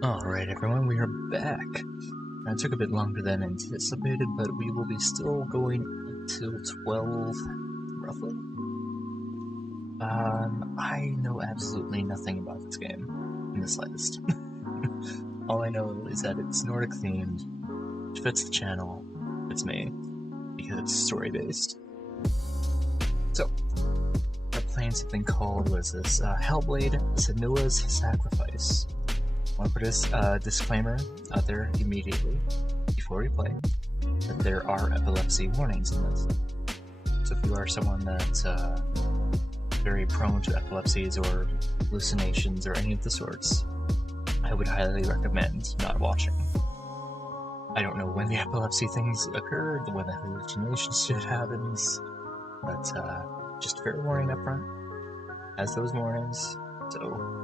Alright everyone, we are back. It took a bit longer than anticipated, but we will be still going until 12, roughly. I know absolutely nothing about this game, in the slightest. All I know is that it's Nordic themed, which fits the channel, fits me, because it's story-based. So, we're playing something called, what is this, Hellblade, Senua's Sacrifice. I want to put a disclaimer out there immediately, before we play, that there are epilepsy warnings in this. So if you are someone that's very prone to epilepsies or hallucinations or any of the sorts, I would highly recommend not watching. I don't know when the epilepsy things occurred, when the hallucination shit happens, but just fair warning up front, has those warnings, so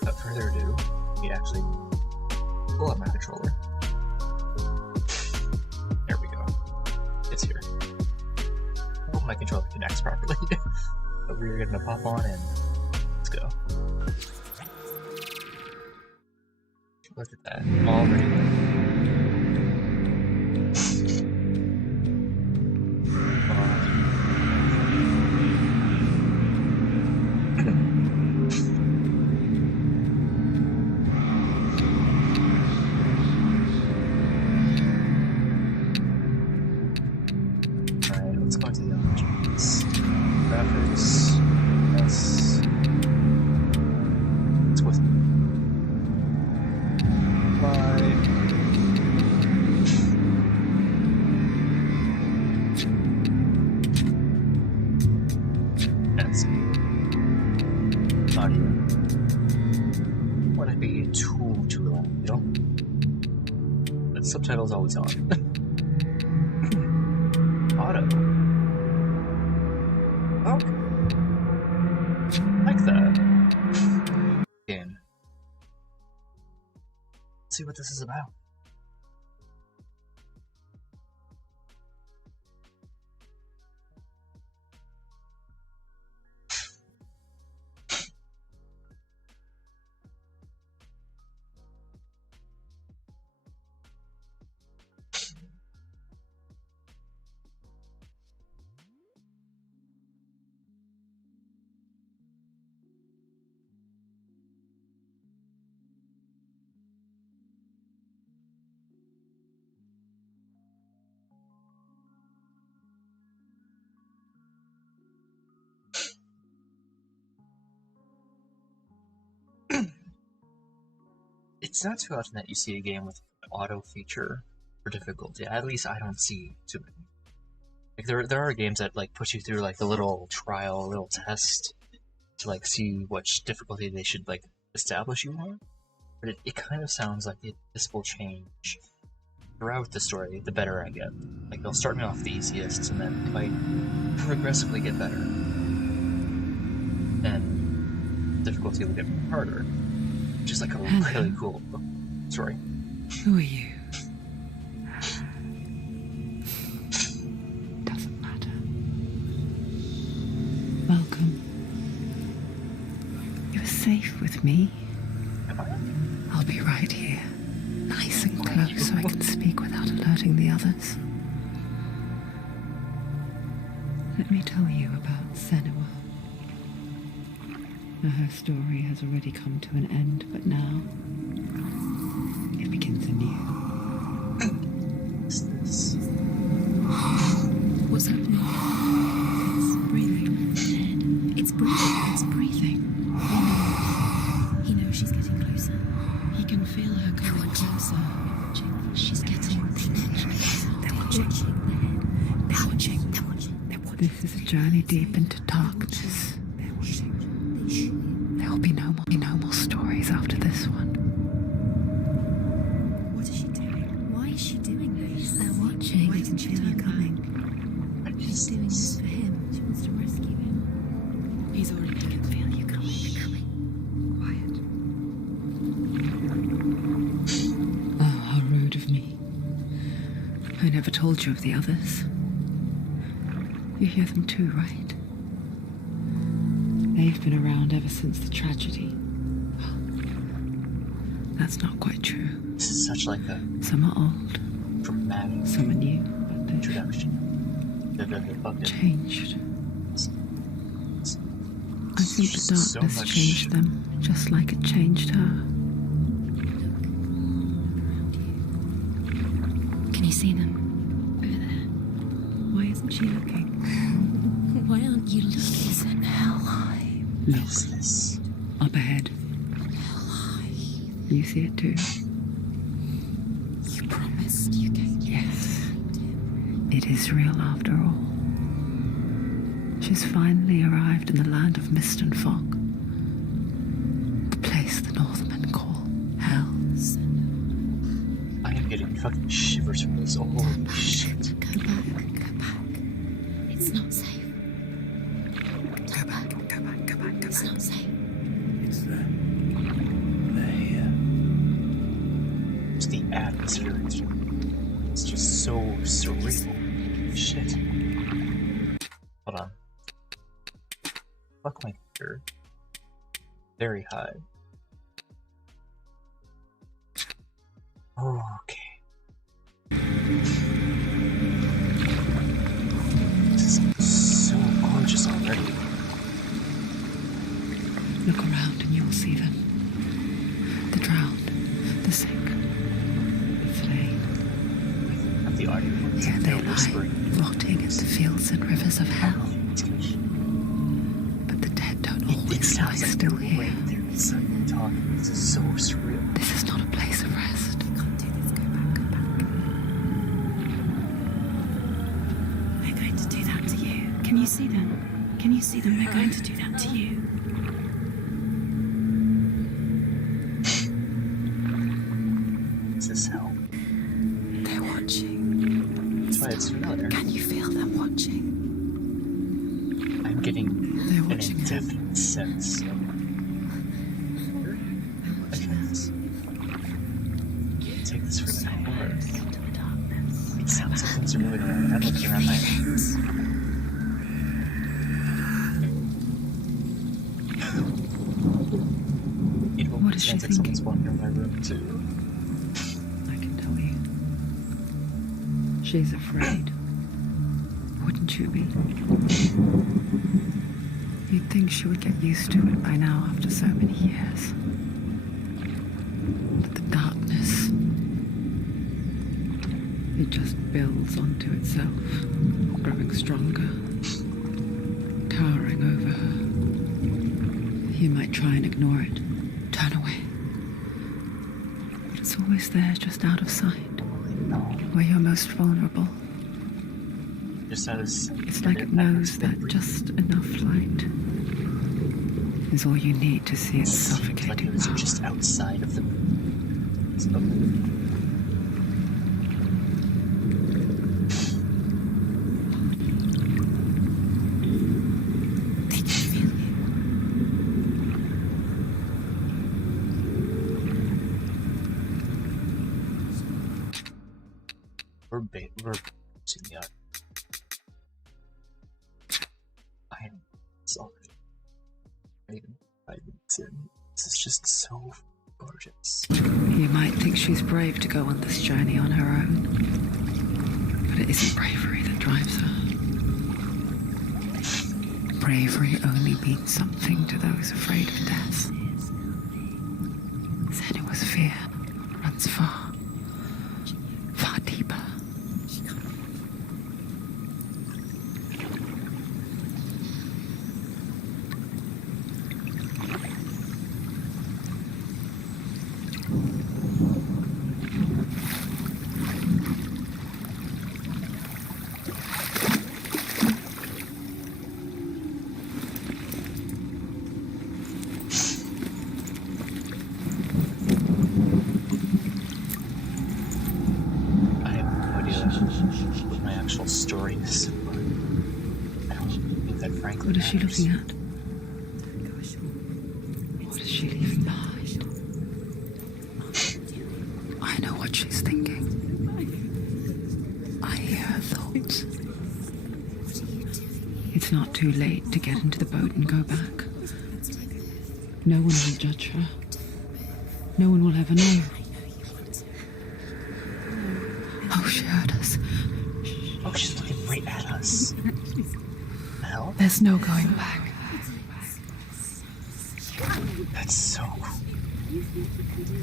without further ado, we actually pull up my controller. There we go. It's here. I hope my controller connects properly. But we're gonna pop on and let's go. Look at that. Already lit. Subtitles always on. Auto. Okay. Like that. Game. Let's see what this is about. It's not too often that you see a game with an auto feature for difficulty. At least I don't see too many. Like there are games that like push you through like the little trial, little test to like see which difficulty they should like establish you on. But it kind of sounds like this will change throughout the story. The better I get, like they'll start me off the easiest, and then it might progressively get better, and difficulty will get harder. Just like a really cool story. Who are you? Doesn't matter. Welcome. You're safe with me. Am I? I'll be right here, nice and close, so I can speak without alerting the others. Let me tell you about Senua. Her story has already come to an end, but now it begins anew. What's this? What's happening? It's breathing. It's breathing. It's breathing. He knows she's getting closer. He can feel her coming closer. She's getting closer. They're watching. They're watching. They're watching. This is a journey deep into darkness. There will be no more stories after this one. What is she doing? Why is she doing this? They're watching. Why didn't she feel her coming? She's doing this for him. She wants to rescue him. He's already can feel you coming. Quiet. Oh, how rude of me. I never told you of the others. You hear them too, right? They've been around ever since the tragedy. That's not quite true. This is such like a Some are old, dramatic some are new, but they've introduction. The fucking changed. I think the so darkness much changed them, just like it changed her. Can you see them? Over there. Why isn't she looking? Why aren't you looking? It's an hellhide. Look, What is this? up ahead. Hellhide. You see it too? You promised you gave Yes. It is real after all. She's finally arrived in the land of mist and fog. The place the Northmen call hell. I am getting fucking shivers from this. Holy shit. Go back. It's not safe. Go back. It's not safe. It's the atmosphere. It's just so surreal. Shit. Hold on. Fuck my computer. Very high. Oh, okay. This is so gorgeous already. Look around and you will see them. The drowned, the sick, the slain. At the audio. Here they lie, rotting in the fields and rivers of hell. But the dead don't It always lie sounds like still they're here. right there beside me talking. This is so surreal. This is not a place of rest. You can't do this. Go back. They're going to do that to you. Can you see them? Can you see them? They're going to do that to you. Is this hell? They're watching. That's why it's familiar. Can you feel them watching? I'm getting They're an watching them. indefinite sense of take this for the horror. It sounds like things are moving around. I'm looking around my What is she sounds like thinking? someone's walking around my room too. I can tell you. She's afraid. Wouldn't you be? You'd think she would get used to it by now after so many years. But the darkness, it just builds onto itself, growing stronger, towering over her. You might try and ignore it, turn away. But it's always there, just out of sight, where you're most vulnerable. Just as It's like it knows that just enough light is all you need to see its seemed like it suffocating was power. just outside of the. They can feel you. We're seeing the art. I am sorry. Even 5 minutes in. This is just so gorgeous. You might think she's brave to go on this journey on her own, but it isn't bravery that drives her. Bravery only means something to those afraid of death. Senua's fear runs far, far deeper. What my actual story is. But I don't think that frankly What is she matters. looking at? What is she leaving behind? I know what she's thinking. I hear her thoughts. It's not too late to get into the boat and go back. No one will judge her. No one will ever know. Oh, she heard us. Oh, she's looking right at us. The hell? There's no going back. That's so cool.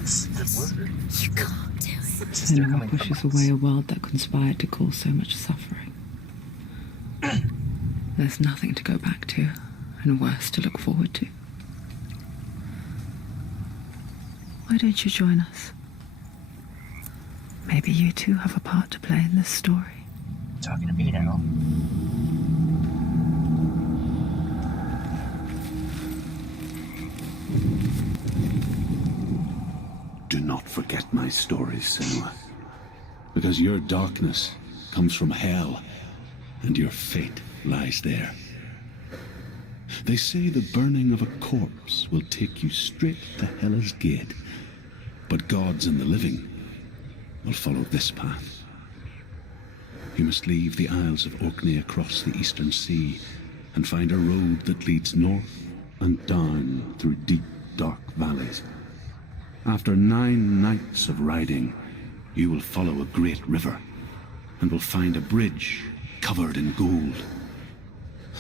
It's the word. You can't do it. Sister Senua coming pushes from away us. a world that conspired to cause so much suffering. There's nothing to go back to, and worse to look forward to. Why don't you join us? Maybe you too have a part to play in this story. Talking to me now. Do not forget my stories, Senua, because your darkness comes from hell, and your fate lies there. They say the burning of a corpse will take you straight to Hela's gate, but gods and the living will follow this path. You must leave the Isles of Orkney across the eastern sea and find a road that leads north and down through deep, dark valleys. After 9 nights of riding, you will follow a great river and will find a bridge covered in gold.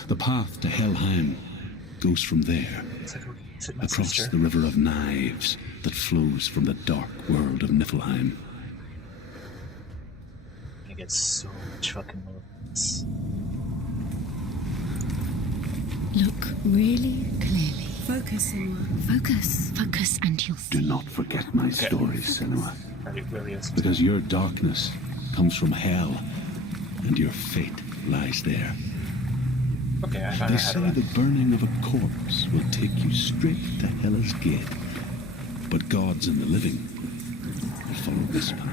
The path to Helheim goes from there, It's like my across sister. the river of knives that flows from the dark world of Niflheim. I get so much fucking love in this. Look really clearly. Focus, Senua. Focus, and you'll Do see. not forget my stories, Senua, Right, it really is. because your darkness comes from hell, and your fate lies there. Okay, I found They out how say to the burning of a corpse will take you straight to Hela's gate, but gods and the living will follow this path.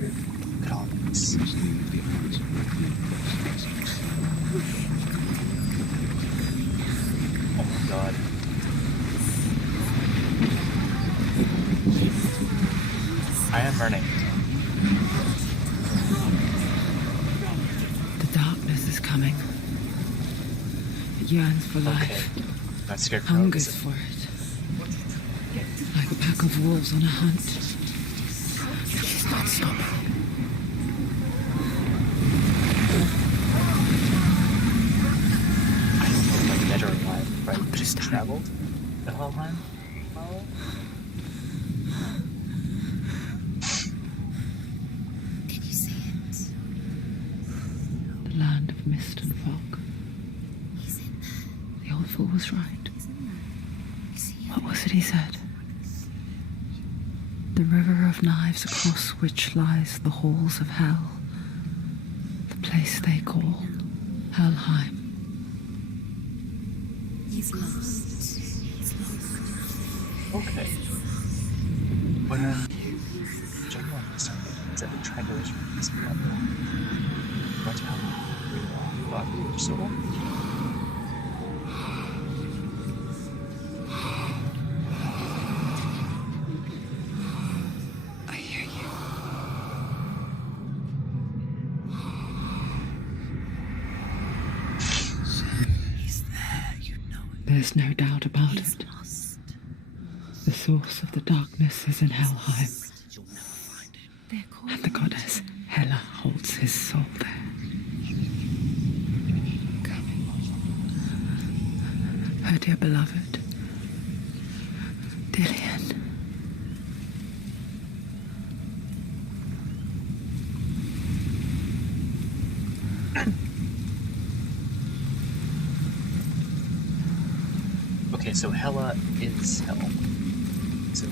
look at all this. You must leave the Isles of Orkney across the sea. Oh my god. I am burning. The darkness is coming. It yearns for Okay. life, That scared hungers for it. Like a pack of wolves on a hunt. She's not stopping. I don't know if I'm dead or alive, but I just traveled to Helheim. Oh. Can you see it? The land of mist and fog. He's in there. The old fool was right. You see him? What was it he said? The river of knives across which lies the halls of hell. The place they call Helheim. He's lost. He's lost. Okay. But, general understanding is that the triangulation is one. What hell? So, I hear you. He's there, you know it. There's no doubt about He's it. lost. The source of the darkness is in Helheim, You'll never find him. They're calling and the goddess Hela holds his soul there. Her dear beloved, Dillian. okay, so Hela is hell. So,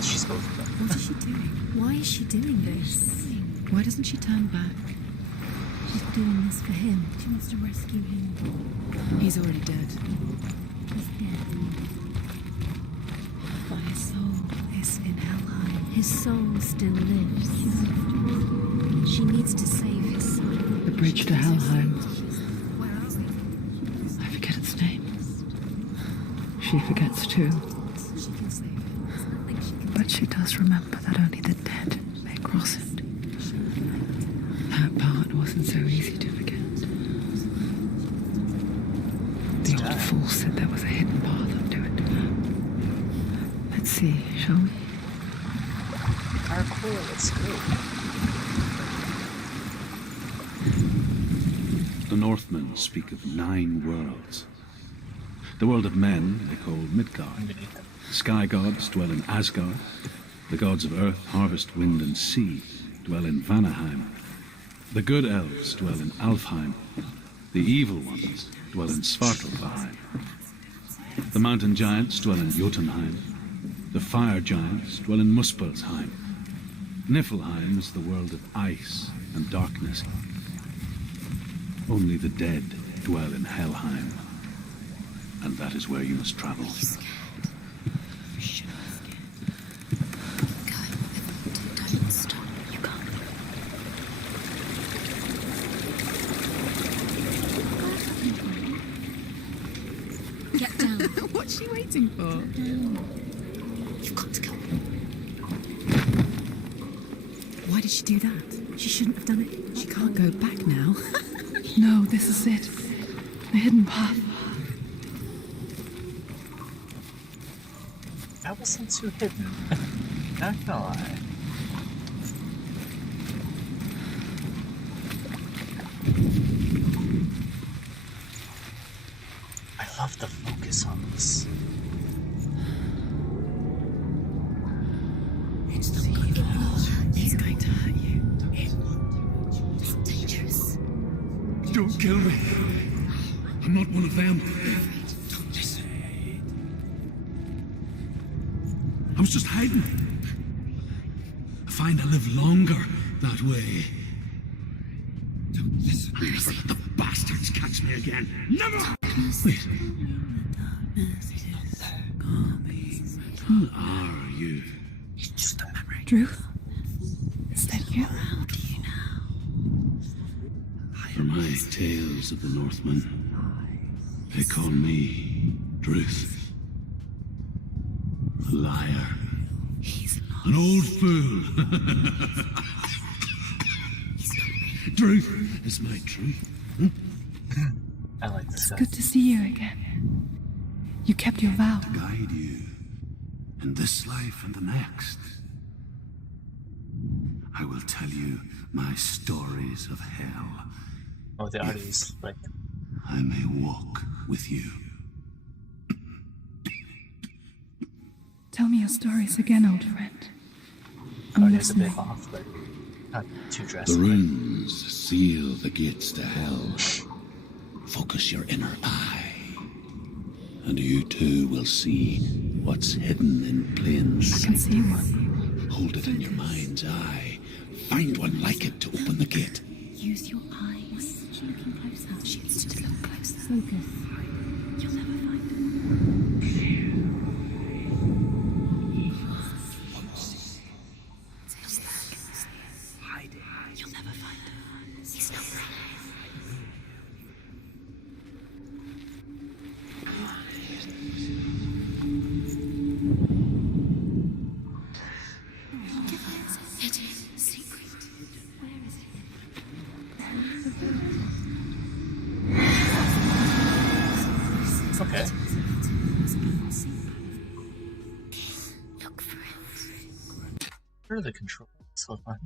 she's both of them. What is she doing? Why is she doing this? Why doesn't she turn back? She's doing this for him. She wants to rescue him. He's already dead. He's dead. But his soul is in Helheim. His soul still lives. She needs to save his soul. The bridge to Helheim. Where are we? I forget its name. She forgets too, She can save him. There's nothing she can but she does remember that only the dead may cross it. That part wasn't so easy to forget. The old fool said there was a hidden path up to it. Let's see, shall we? Parkour, let's go. The Northmen speak of 9 worlds. The world of men they call Midgard. Sky gods dwell in Asgard. The gods of earth, harvest, wind, and sea dwell in Vanaheim. The good elves dwell in Alfheim. The evil ones dwell in Svartalfheim. The mountain giants dwell in Jotunheim. The fire giants dwell in Muspelheim. Niflheim is the world of ice and darkness. Only the dead dwell in Helheim. And that is where you must travel. Don't stop. You can't. Get down. What's she waiting for? You've got to go. Why did she do that? She shouldn't have done it. She can't go back now. No, this is it. The hidden path. That wasn't too hidden. Not gonna lie. I love the focus on this. It's not going to hurt. He's going to hurt you. It's dangerous. Don't kill me. I'm not one of them. Don't listen. I was just hiding. I find I live longer that way. Don't listen. Never let the bastards catch me again. Never! Wait. Who are you? It's just a memory. Drew? Is that you? Around you now. For my tales of the Northmen, they call me Druth. A liar. He's lost. An old fool. Druth is my truth. I like this guy. Good to see you again. You kept your vow. Guide you in this life and the next. I will tell you my stories of hell. Oh, the artist, like, I may walk with you. Tell me your stories again, old friend. I'm artist a bit listening. off, but not too The drastic. runes seal the gates to hell. Focus your inner eye, and you too will see what's hidden in plain I can sight. see one. Hold it in your mind's eye. Find one like it to open the gate. Use your eyes. She's looking closer. She needs to look closer. Focus. You'll never find her. Stay back. Hide it. You'll never find her. He's not right. It is a secret. Where is it? Okay. Look for it. Where are the controls? So fun.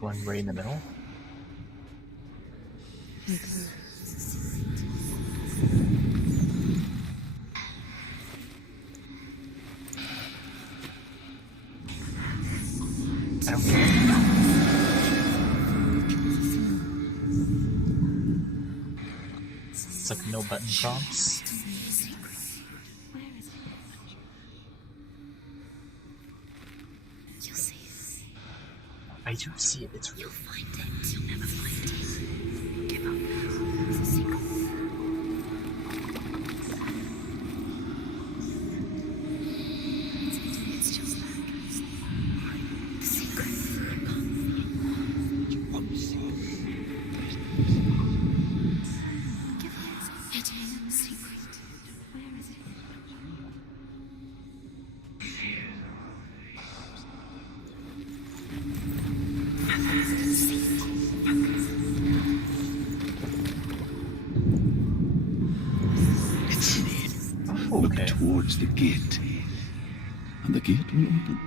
One right in the middle. I don't get it. It's like no button prompts. You'll see it. I do see it. It's real. You'll find it. You'll never find it. Give up. It's a secret. It's just like the secret. You won't see it. Give it. It is a secret. Where is it? Look Okay. towards the gate, and the gate will open.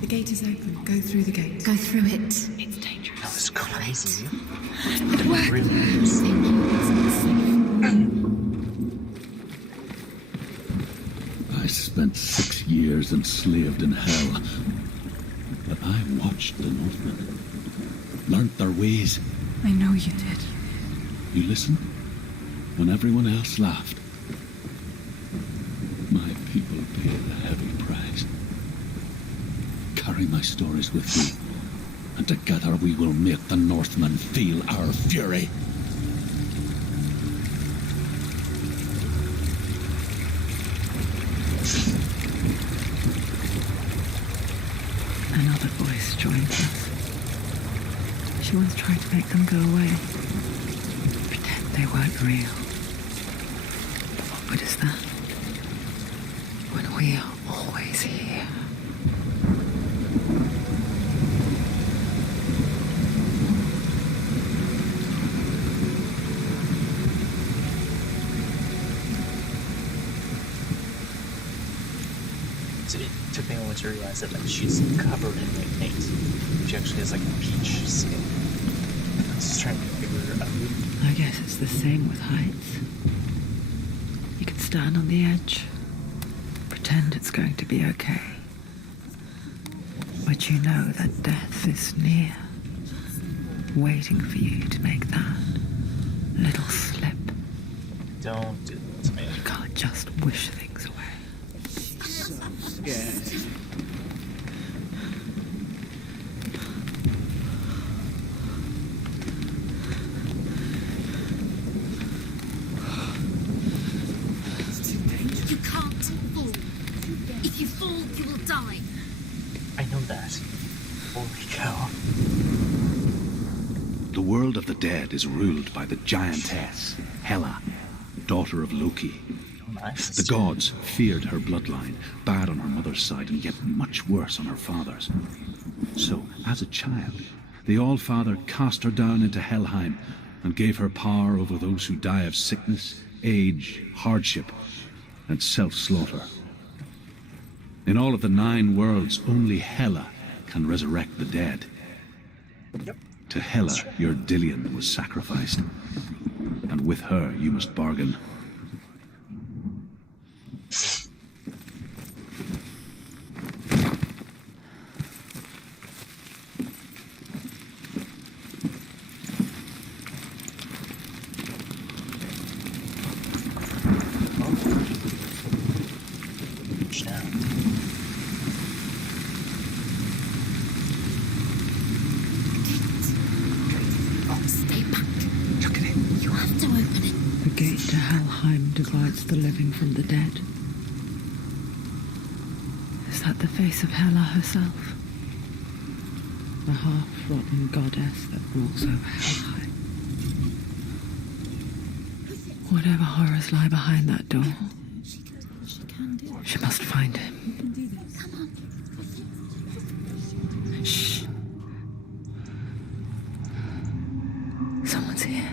The gate is open. Go through the gate. Go through it. It's dangerous. That was crazy. It worked. Really? I spent 6 years enslaved in hell, but I watched the Northmen, learnt their ways. I know you did. You listened when everyone else laughed. My people paid a heavy price. Carry my stories with you, and together we will make the Northmen feel our fury. Another voice joins us. She once tried to make them go away. Pretend they weren't real. But what good is that? When we are always here. So it took me a moment to realize that like she's covered in like paint. She actually has like peach skin. I was just trying to figure her out. I guess it's the same with heights. You can stand on the edge, pretend it's going to be okay. But you know that death is near, waiting for you to make that little slip. Don't do that to me. You can't just wish things away. You can't fall. If you fall, you will die. I know that. Holy cow. The world of the dead is ruled by the giantess, Hela, daughter of Loki. Nice. The gods feared her bloodline, bad on her mother's side and yet much worse on her father's. So, as a child, the All-Father cast her down into Helheim and gave her power over those who die of sickness, age, hardship, and self-slaughter. In all of the 9 worlds, only Hela can resurrect the dead. Yep. To Hela, your Dillion was sacrificed, and with her you must bargain. Stay back. Look at it. You have to open it. The gate to Helheim divides the living from the dead. Is that the face of Hela herself? The half-rotten goddess that rules over Helheim. Whatever horrors lie behind that door, she must find him. Shh. Someone's here.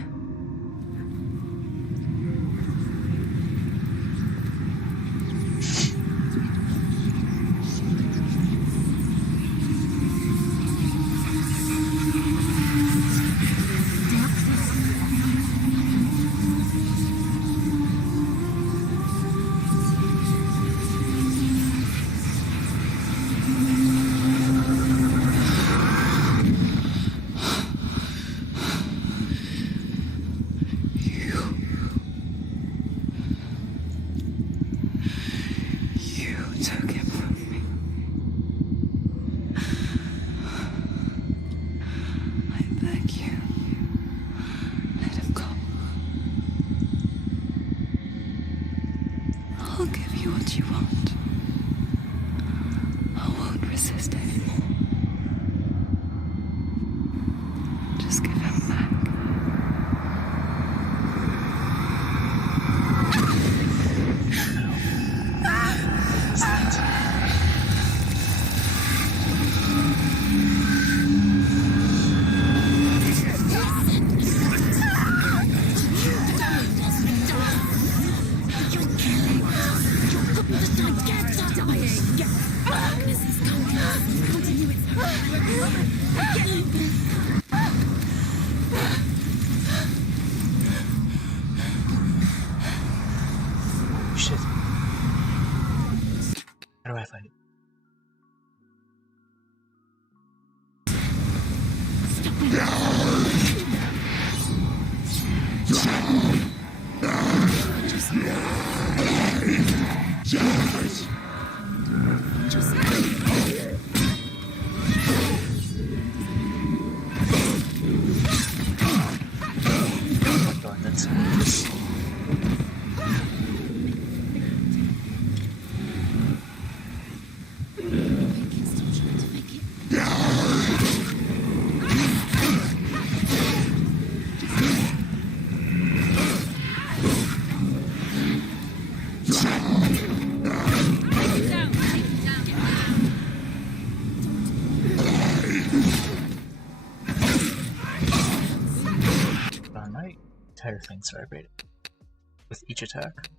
God, that's nice. My entire thing's vibrating with each attack.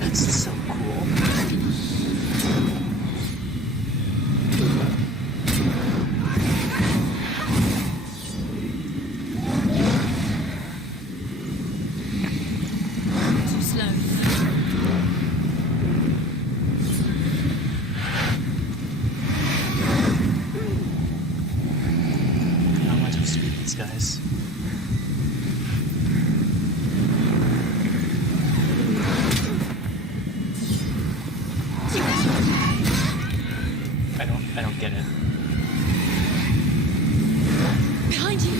That's so cool. Too slow. How am I supposed to beat these guys? I don't get it. Behind you.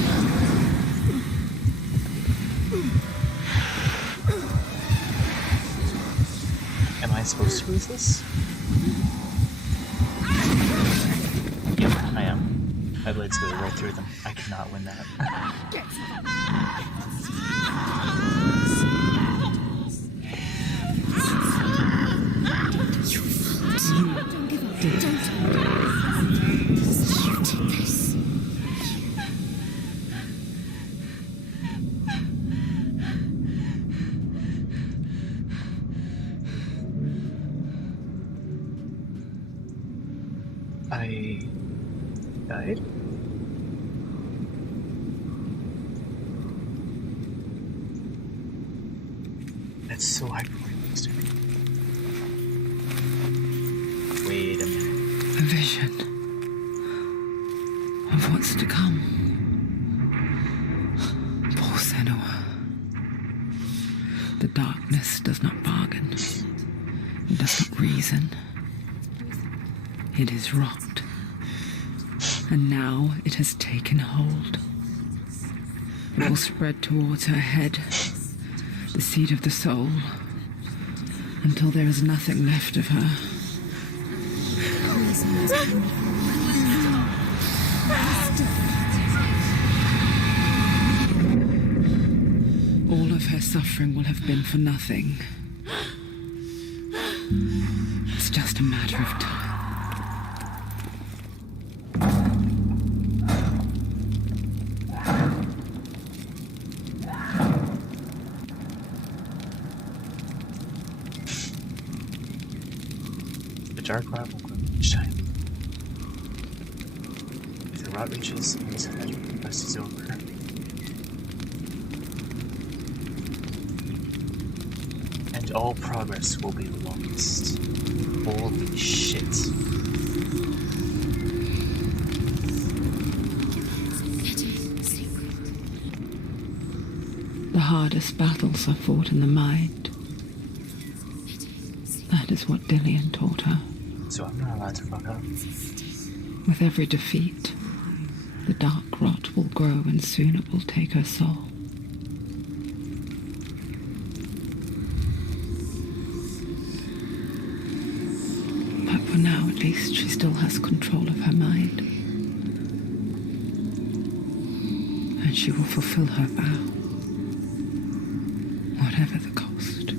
Am I supposed to lose this? Yep, I am. My blades go right through them. I cannot win that. Don't give up. Don't. You did this. I died? That's so hyper-realistic. Wait a minute. A vision of what's to come. Poor Senua. The darkness does not bargain. It does not reason. It is rot. And now it has taken hold. It will spread towards her head, the seat of the soul, until there is nothing left of her. All of her suffering will have been for nothing. It's just a matter of time. The dark rot will grow each time. If the rot reaches his head, the quest is over. And all progress will be lost. Holy shit. The hardest battles are fought in the mind. That is what Dillian taught her. So I'm not allowed to fuck up. With every defeat, the dark rot will grow and soon it will take her soul. But for now, at least, she still has control of her mind. And she will fulfill her vow, whatever the cost.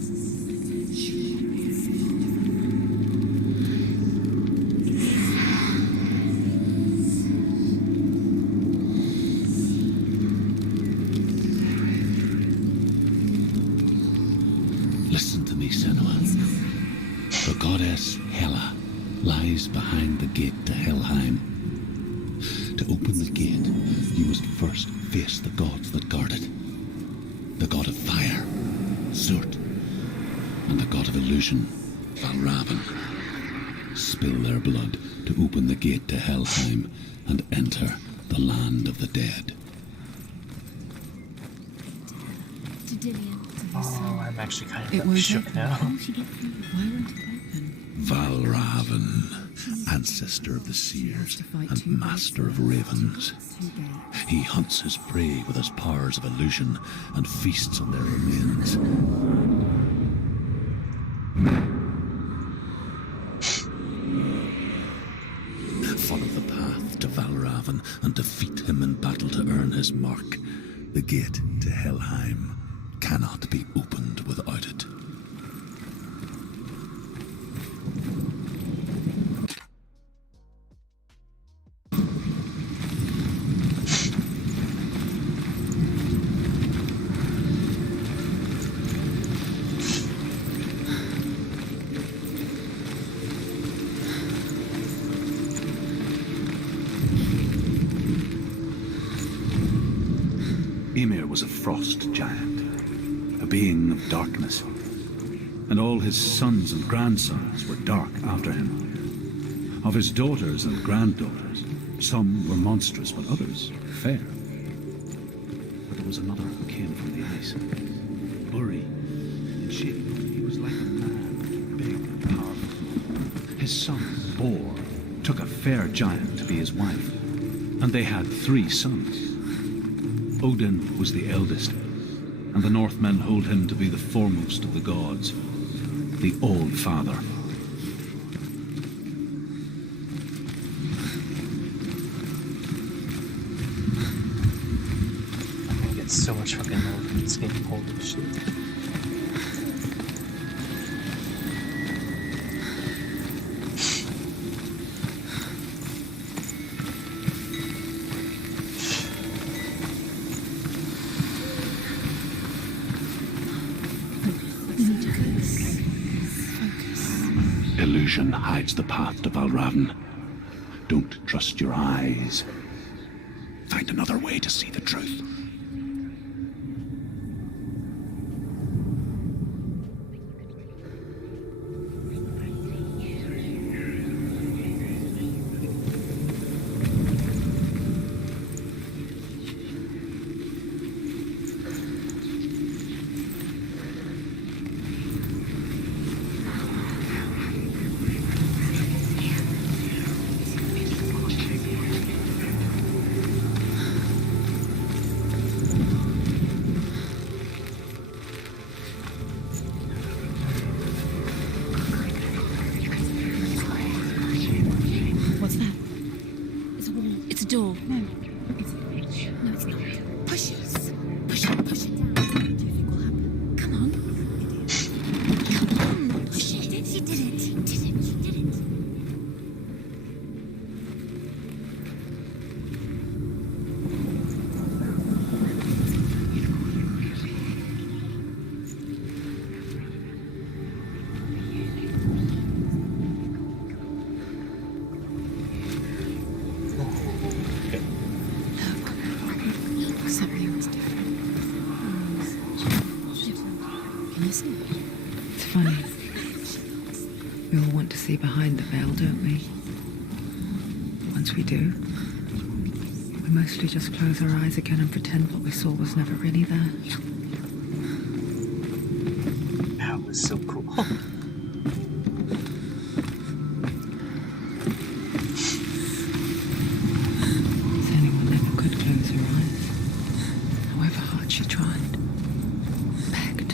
Listen to me, Senua. The goddess Hela lies behind the gate to Helheim. To open the gate, you must first face the gods that guard it. The god of fire, Zurt, and the god of illusion, Valravn. Spill their blood to open the gate to Helheim and enter the land of the dead. To Dillian. Oh, I'm actually kind It of won't shook open. now. How did she get through? Why won't it open? Valravn, ancestor of the seers and master of ravens. He hunts his prey with his powers of illusion and feasts on their remains. Follow the path to Valravn and defeat him in battle to earn his mark. The gate to Helheim cannot be opened without it. Ymir was a frost giant, a being of darkness, and all his sons and grandsons were dark after him. Of his daughters and granddaughters, some were monstrous, but others fair. But there was another who came from the ice. Buri. In shape, he was like a man, big and powerful. His son, Bor, took a fair giant to be his wife, and they had 3 sons. Odin was the eldest, and the Northmen hold him to be the foremost of the gods, the All-Father. I'm gonna get so much fucking love from this game. Holy shit. Illusion hides the path to Valravn. Don't trust your eyes. Find another way to see the truth. What's that? It's a wall. It's a door. No, it's not. Push it. Push it down. What do you think will happen? Come on. Come on. Push it. You did it. You did it. You did it. Something was different. Can you see it? It's funny. We all want to see behind the veil, don't we? Once we do, we mostly just close our eyes again and pretend what we saw was never really there. That was so cool. Anyone never could close her eyes, however hard she tried, begged.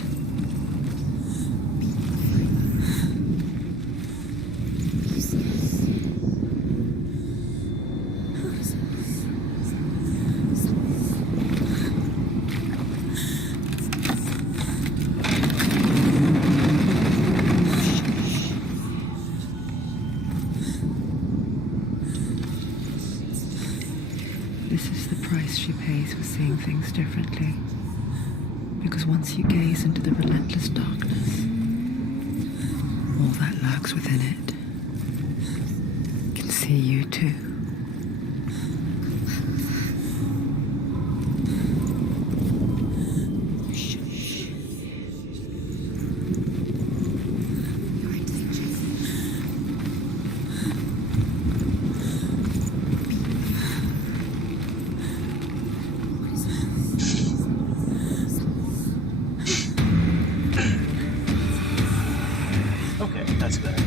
This is the price she pays for seeing things differently. Because once you gaze into the relentless darkness, all that lurks within it can see you too. That's better.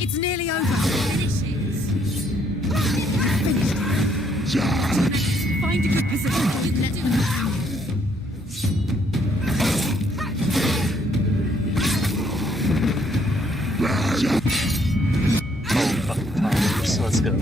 It's nearly over. Find a good position. You can do it. So let's go.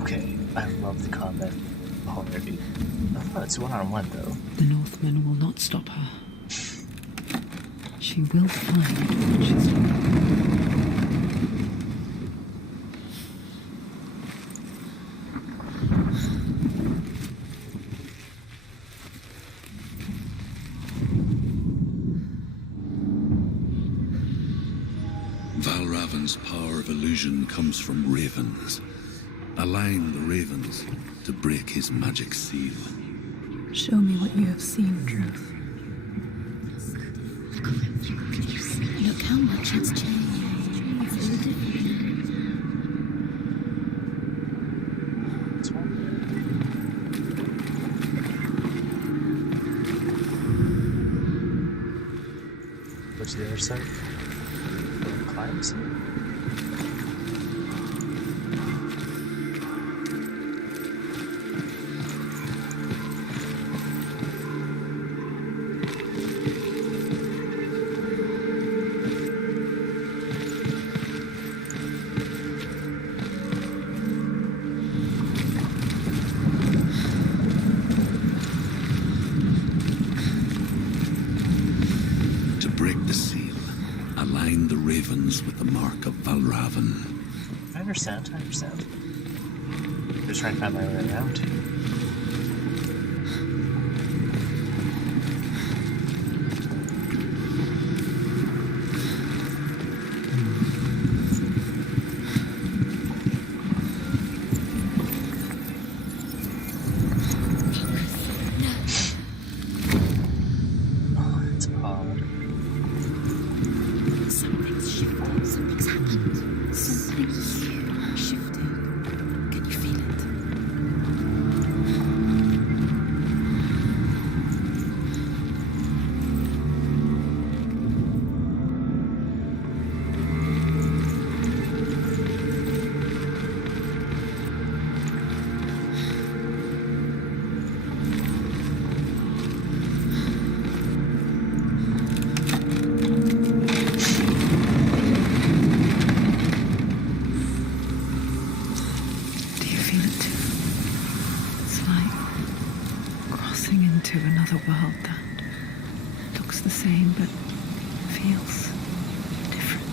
Okay, I love the combat already. I thought it's one-on-one though. The Northmen will not stop her. She will find what she's looking Valravan's power of illusion comes from ravens. Align the ravens to break his magic seal. Show me what you have seen, Truth. Look how much it's changed. It's all different. It's one. What's the other side? Climb some? To break the seal, align the ravens with the mark of Valravan. I understand. Just trying to find my way around. Oh, it's hard. Something's shifted. Something's happened. Something's shifted. Can you feel it? Do you feel it too? It's like crossing into another world that looks the same but feels different.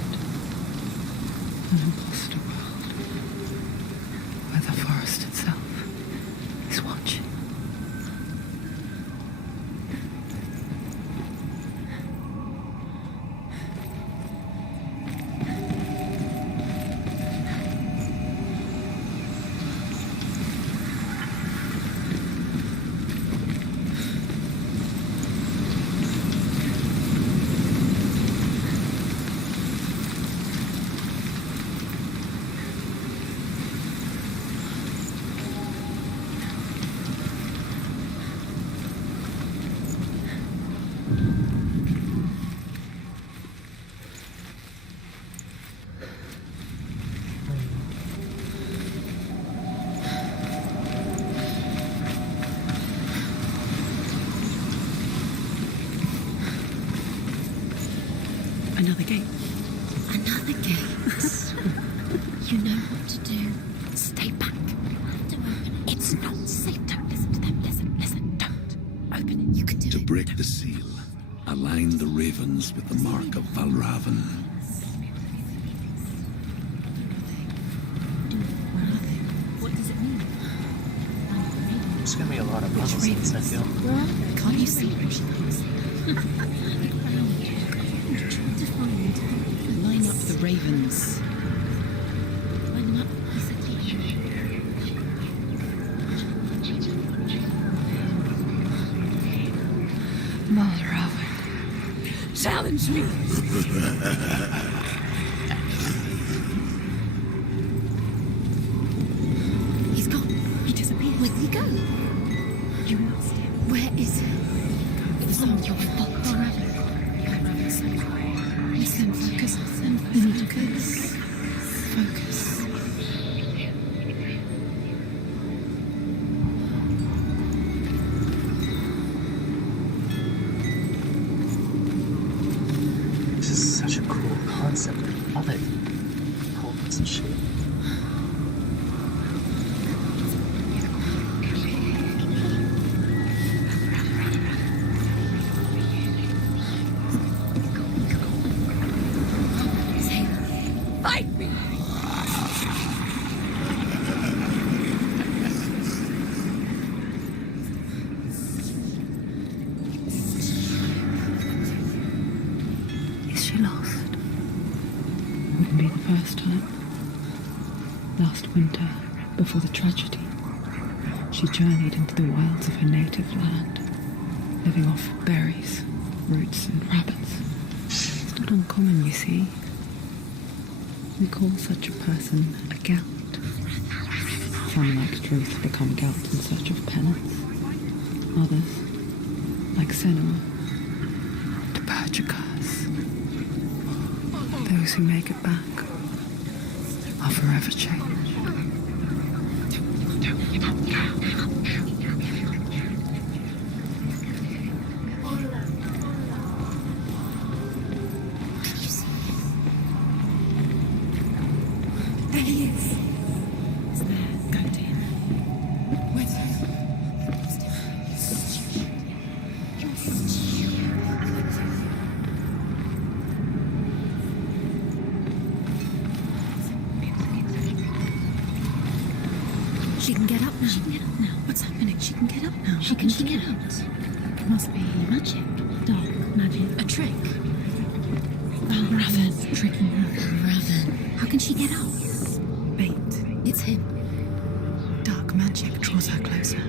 An imposter world where the forest itself is watching. Another gate. Another gate. You know what to do. Stay back. Don't open it. It's not safe. Don't listen to them. Listen. Don't. Open it. You can do To it. break the seal, align the ravens with the mark of Valravan. What does it mean? There's gonna be a lot of puzzles in this, I feel. Can't you see where she is? To find. Line up the ravens. Line them up. He said Valravan, challenge me. He's gone. he disappeared. Where did he go? You lost him. Where is he? It's on your fault. Listen, focus. You need to focus. Focus. This is such a cool concept. I love it. Cool piece of shit. Fight me. Is she lost? Wouldn't be the first time. Last winter, before the tragedy, she journeyed into the wilds of her native land, living off berries, roots, and rabbits. It's not uncommon, you see. We call such a person a gelt. Some, like Truth, become gelt in search of penance. Others, like Senua, to purge a curse. Those who make it back are forever changed. There he is. It's there. Go to him. Where's he? She can get up now. She can get up now. What's happening? She can get up now. How can she get out? It must be magic. Dark magic. A trick. Raven. Tricking her. Raven. How can she get out? Bait. It's him. Dark magic draws her closer.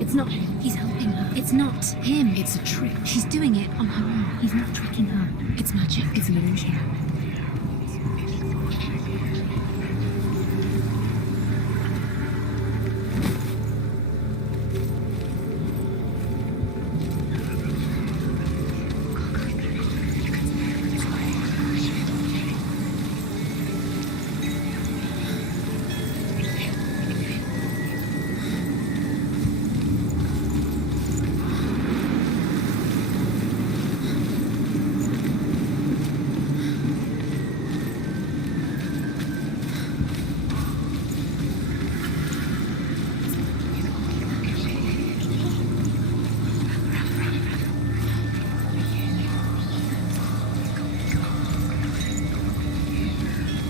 It's not him. He's helping her. It's not him. It's a trick. She's doing it on her own. He's not tricking her. It's magic. It's an illusion.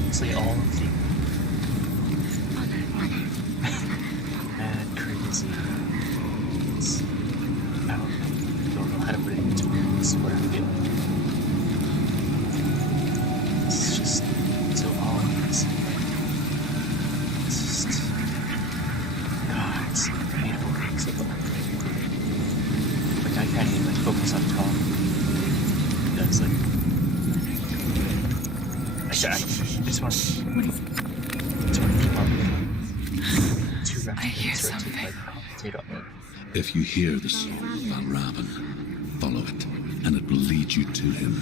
Honestly, all of the mad, crazy, it's, I don't know how to put it into words what I feel. It's just so all-encompassing. It's just, God, it's painful. So, like, I can't even focus on top. That's like, I just want to. What is it? I just want to keep on. Two I hear references right to something. like commentate on it. If you hear the song of Valravan, follow it, and it will lead you to him.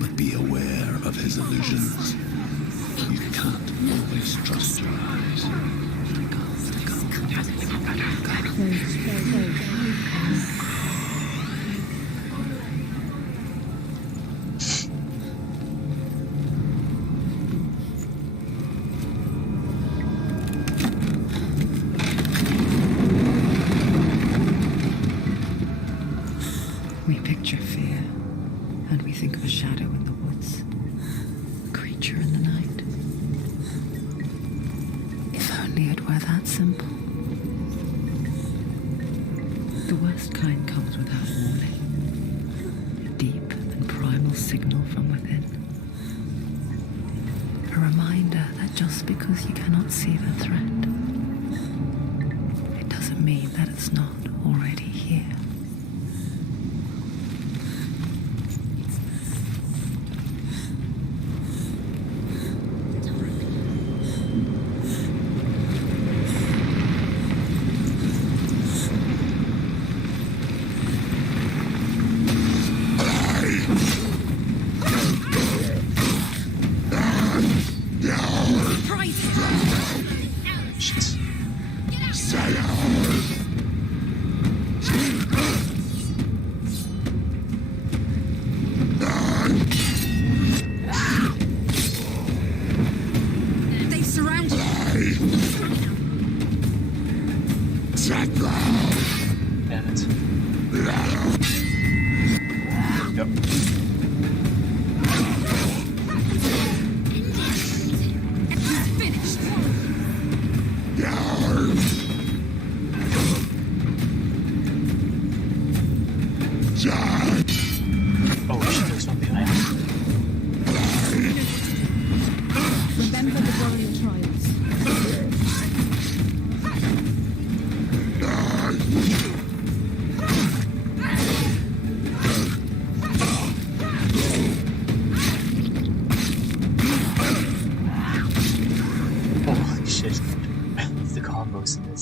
But be aware of his illusions. You can't always trust your eyes. We picture fear, and we think of a shadow in the woods, a creature in the night. If only it were that simple. The worst kind comes without warning. A deep and primal signal from within. A reminder that just because you cannot see the threat, it doesn't mean that it's not already here.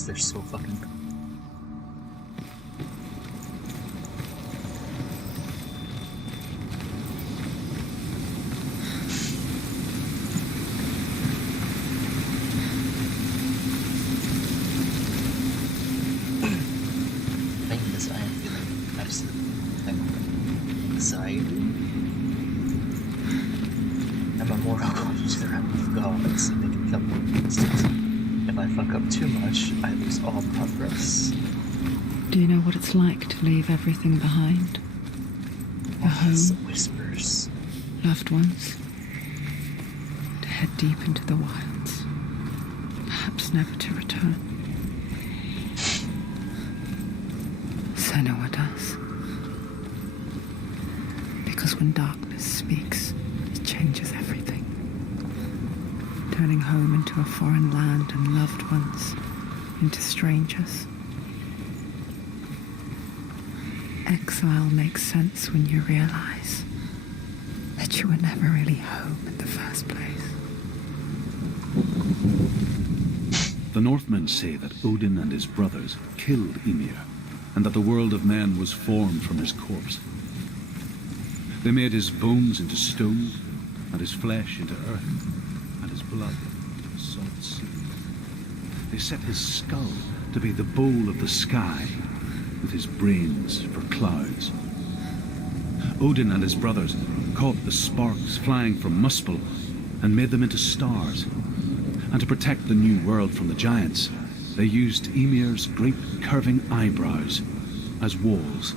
They're so fucking good. Playing this, I am feeling absolute anxiety. I'm a mortal to the realm of gods, and they can come more instant. If I fuck up too much, I lose all progress. Do you know what it's like to leave everything behind? Your home, Whispers. loved ones, to head deep into the wilds, perhaps never to return. Senua does. Because when darkness speaks, it changes everything. Turning home into a foreign land and loved ones into strangers. Exile makes sense when you realize that you were never really home in the first place. The Northmen say that Odin and his brothers killed Ymir, and that the world of men was formed from his corpse. They made his bones into stone, and his flesh into earth, and his blood into a salt sea. They set his skull to be the bowl of the sky, with his brains for clouds. Odin and his brothers caught the sparks flying from Muspel and made them into stars. And to protect the new world from the giants, they used Ymir's great curving eyebrows as walls.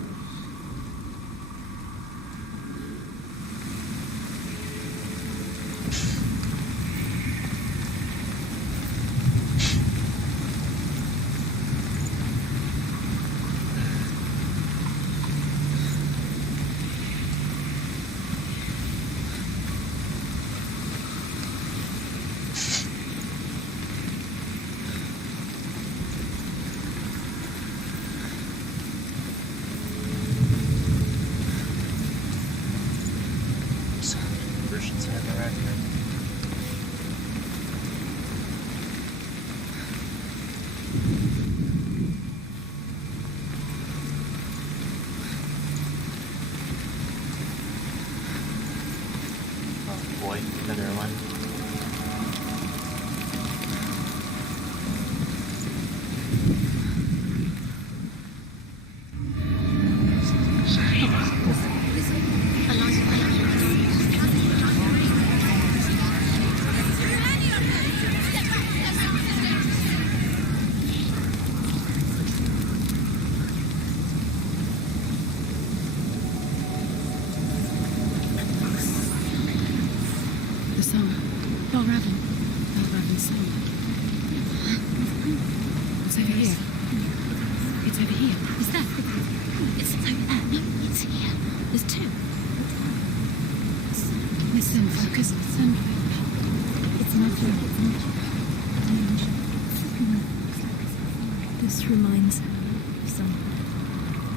This reminds her of something.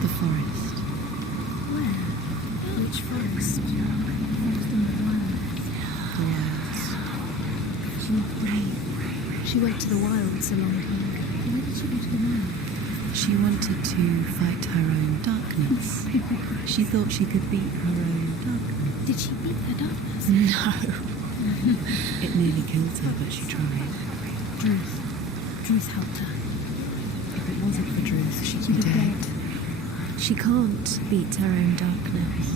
The forest. Where? Which forest? Forest in the wilds. Yes. She went to the wilds a long time ago. Why did she go to the wilds? She wanted to fight her own darkness. She thought she could beat her own darkness. Did she beat her darkness? No. It nearly killed her, but she tried. Druth helped her. If it wasn't for Druth, she'd be dead. She can't beat her own darkness.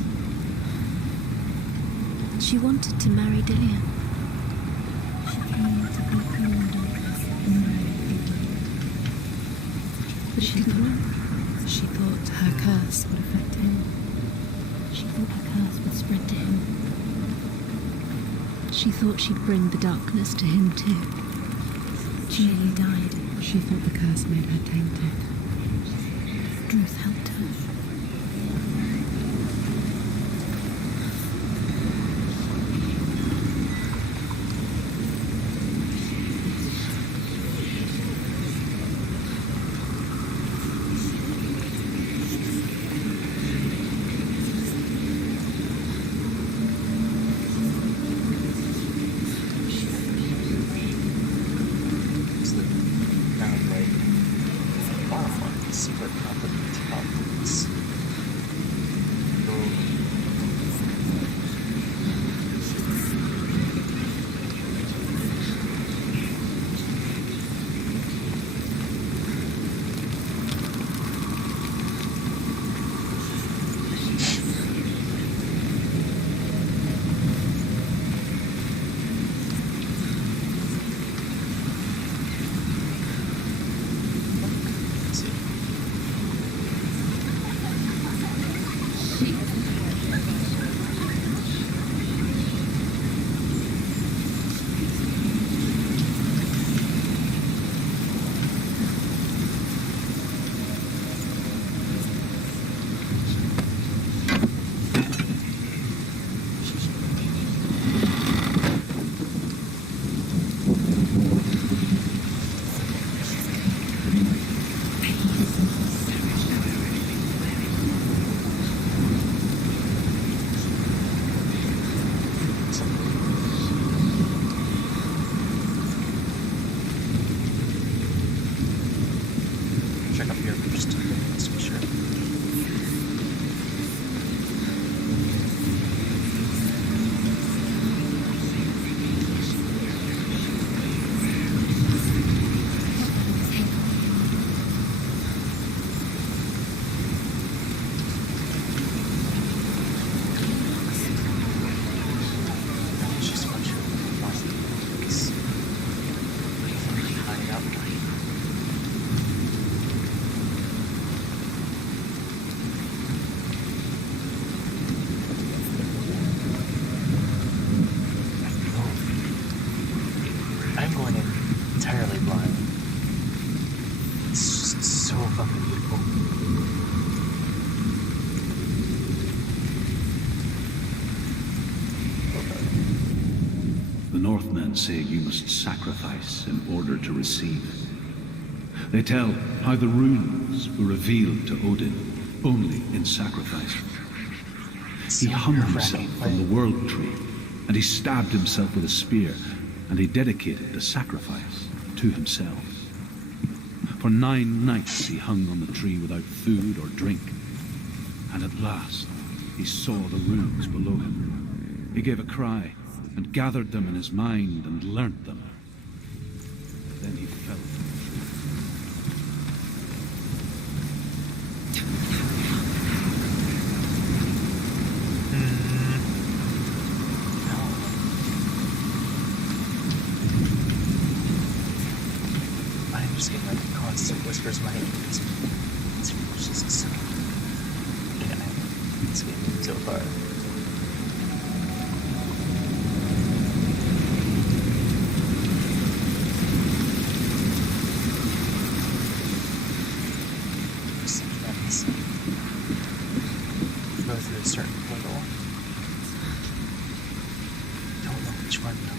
She wanted to marry Dillian. She came to beat her own darkness and marry Dillian. But it didn't work. She thought her curse would affect him. She thought her curse would spread to him. She thought she'd bring the darkness to him too. She nearly died. She thought the curse made her tainted. Druth helped her. It's the kind of like Firefly, secret confidence confidence. Check up here first, just to be sure. Just a bunch of monsters. Hiding out. I'm going in entirely blind. It's just so fucking beautiful. The Northmen say you must sacrifice in order to receive. They tell how the runes were revealed to Odin only in sacrifice. He hung himself from the world tree, and he stabbed himself with a spear, and he dedicated the sacrifice to himself. For 9 nights he hung on the tree without food or drink, and at last he saw the runes below him. He gave a cry, and gathered them in his mind and learnt them. Then he felt them. I'm just getting like constant whispers in my head. It's just so. Yeah, it's getting so far. Go through a certain portal. Don't know which one though.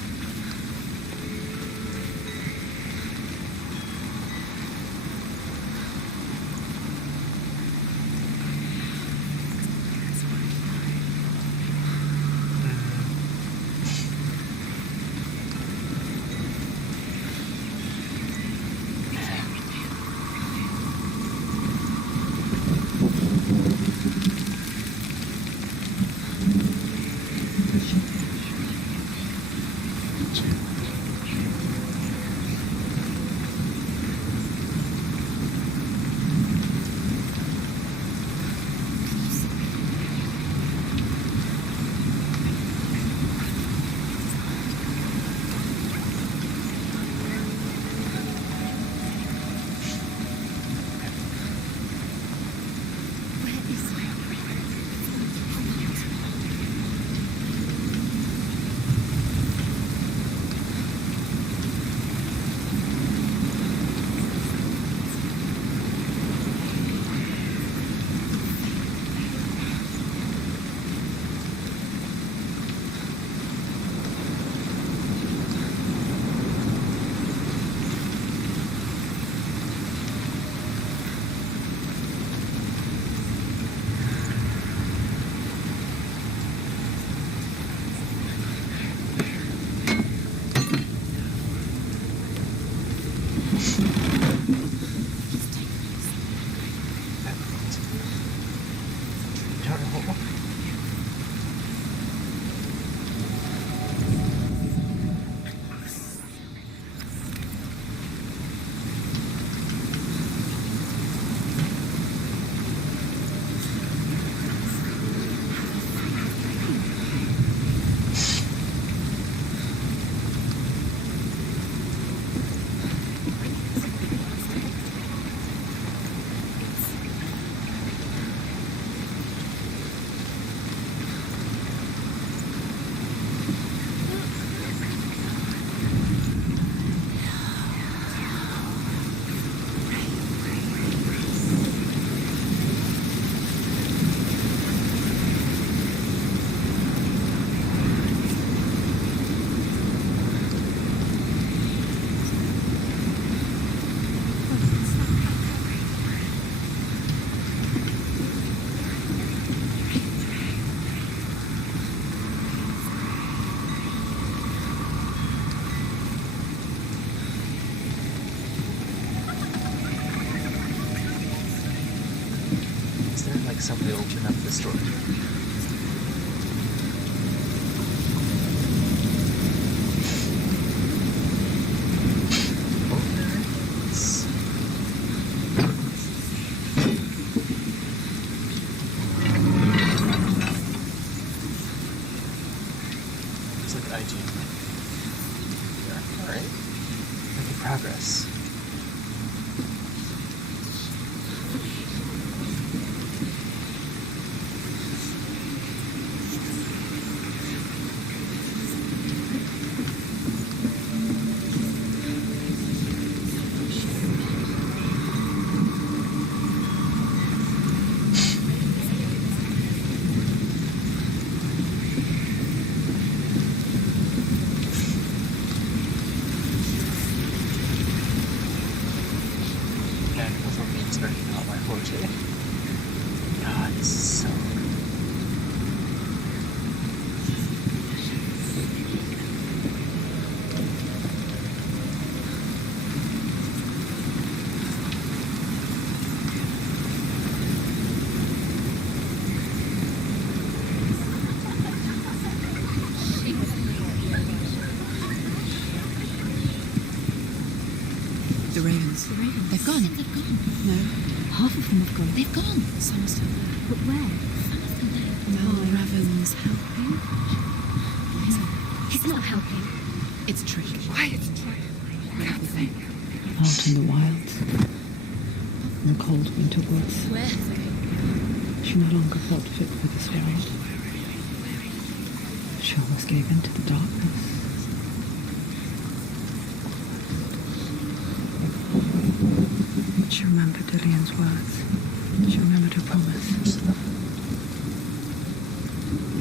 hole. Is there like somebody will open up this door? Oh, there is. Looks like IG. Yeah, alright. Making progress. God, this is so good. The ravens. The ravens. They've gone. They've gone. No. Half of them have gone. They've gone. Some are still there. But where? No, Raven's helping. He's not helping. It's a trick. Why? It's a trick. Everything. Out in the wilds, in the cold winter woods, Where is it? she no longer felt fit for this world. She almost gave in to the darkness. She remembered Dillian's words. She remembered her promise.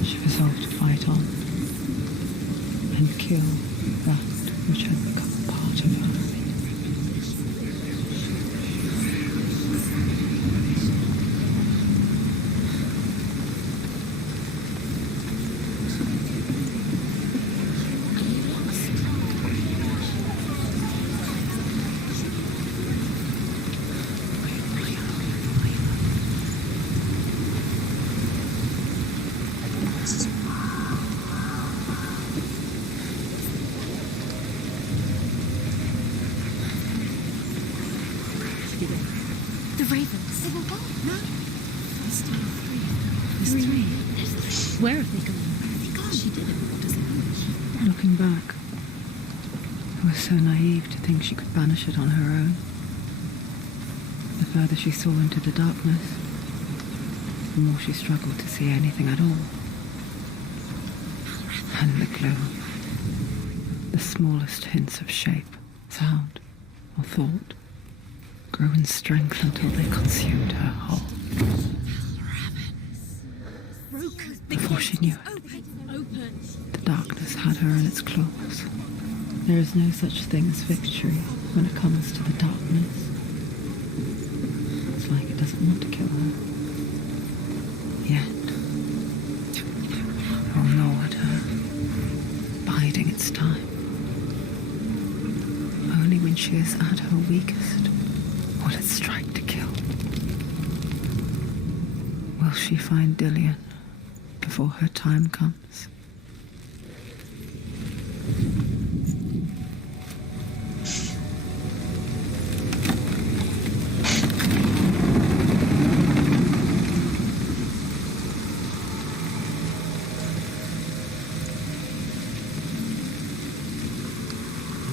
She resolved to fight on and kill that which had become part of her. The ravens. They were gone. No. There's still three. There's three. There's three. Where have they gone? Where have they gone? She did it. What does it mean? Looking back, I was so naive to think she could banish it on her own. The further she saw into the darkness, the more she struggled to see anything at all. And the gloom, the smallest hints of shape, sound, or thought, grew in strength until they consumed her whole. Before she knew it, the darkness had her in its claws. There is no such thing as victory when it comes to the darkness. It's like it doesn't want to kill her. Yet, it will gnaw at her, biding its time. Only when she is at her weakest will it strike to kill. Will Will she find Dillian before her time comes?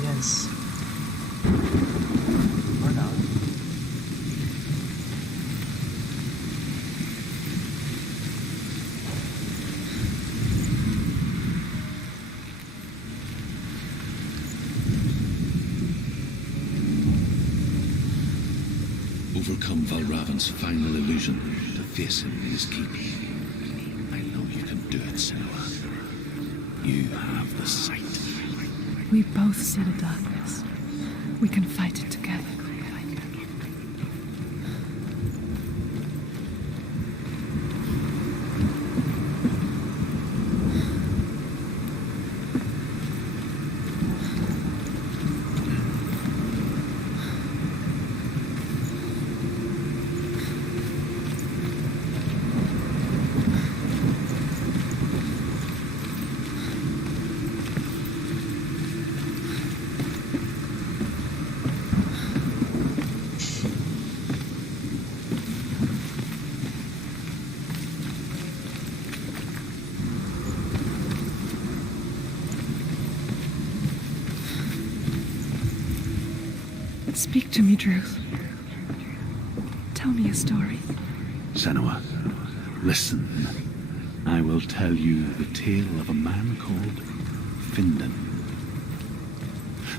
Yes. Or not. Overcome Valravan's final illusion to face him in his keep. I know you can do it, Senua. You have the sight. We both see the darkness. We can fight it together. Speak to me, Druth. Tell me a story. Senua, listen. I will tell you the tale of a man called Findan.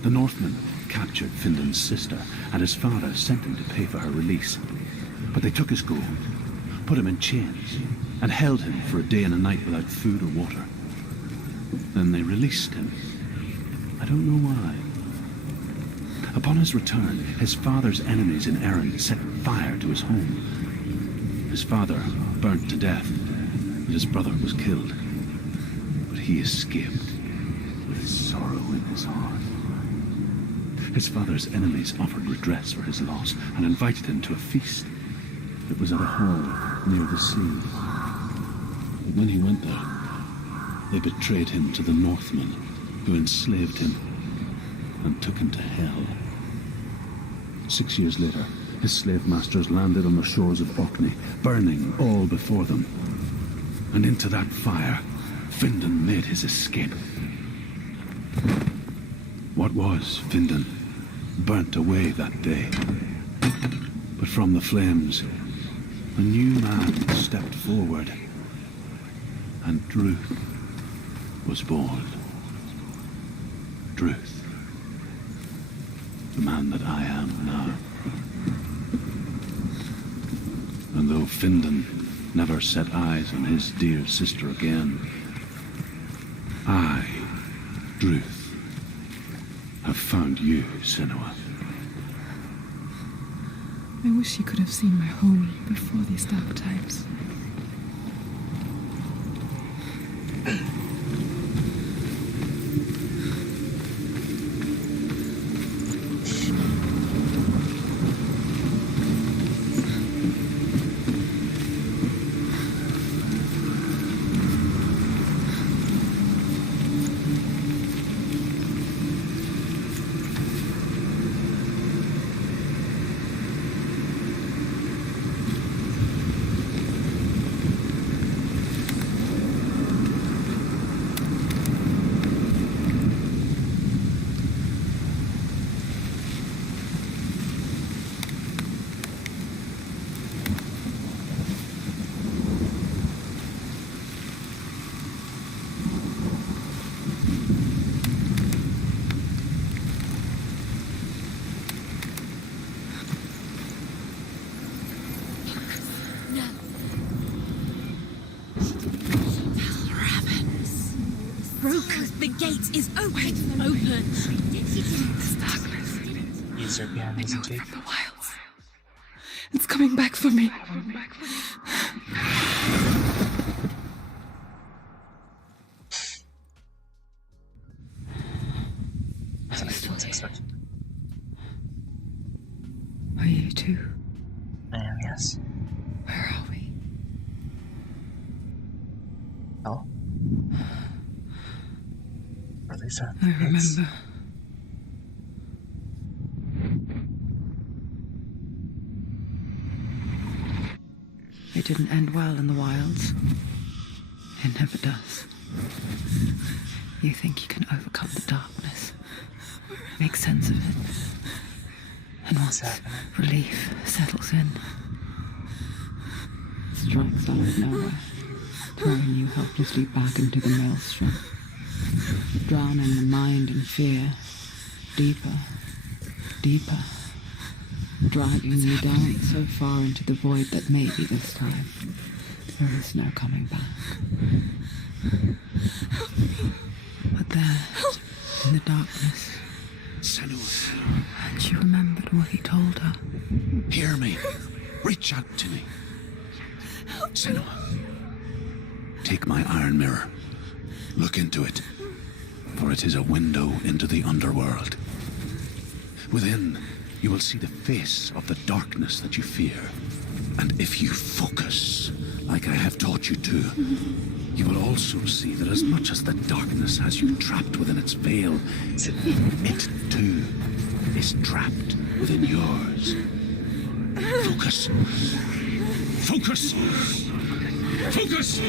The Northmen captured Findan's sister, and his father sent him to pay for her release. But they took his gold, put him in chains, and held him for a day and a night without food or water. Then they released him. I don't know why. Upon his return, his father's enemies in Erin set fire to his home. His father burnt to death, and his brother was killed. But he escaped with sorrow in his heart. His father's enemies offered redress for his loss and invited him to a feast. It was at a hall near the sea. But when he went there, they betrayed him to the Northmen, who enslaved him and took him to hell. 6 years later, his slave masters landed on the shores of Orkney, burning all before them. And into that fire, Findan made his escape. What was Findan burnt away that day. But from the flames, a new man stepped forward, and Druth was born. Druth. The man that I am now. And though Findan never set eyes on his dear sister again, I, Druth, have found you, Senua. I wish you could have seen my home before these dark times. The gate is open. Open. This darkness. These are behind these From tape. the wilds. It's coming back for me. As I was expected. Are you too? I am, yes. Where are we? hell. Or at least I remember. It didn't end well in the wilds. It never does. You think you can overcome the darkness, make sense of it, and once relief settles in, strikes out of nowhere, throwing you helplessly back into the maelstrom, drowning the mind in fear, deeper, deeper, dragging you down so far into the void that maybe this time there is no coming back. But there, in the darkness, Senua, and she remembered what he told her. hear me. Reach out to me. Senua, take my iron mirror. Look into it, for it is a window into the underworld. Within, you will see the face of the darkness that you fear. And if you focus, like I have taught you to, you will also see that as much as the darkness has you trapped within its veil, it too is trapped within yours. Focus. Focus. Focus!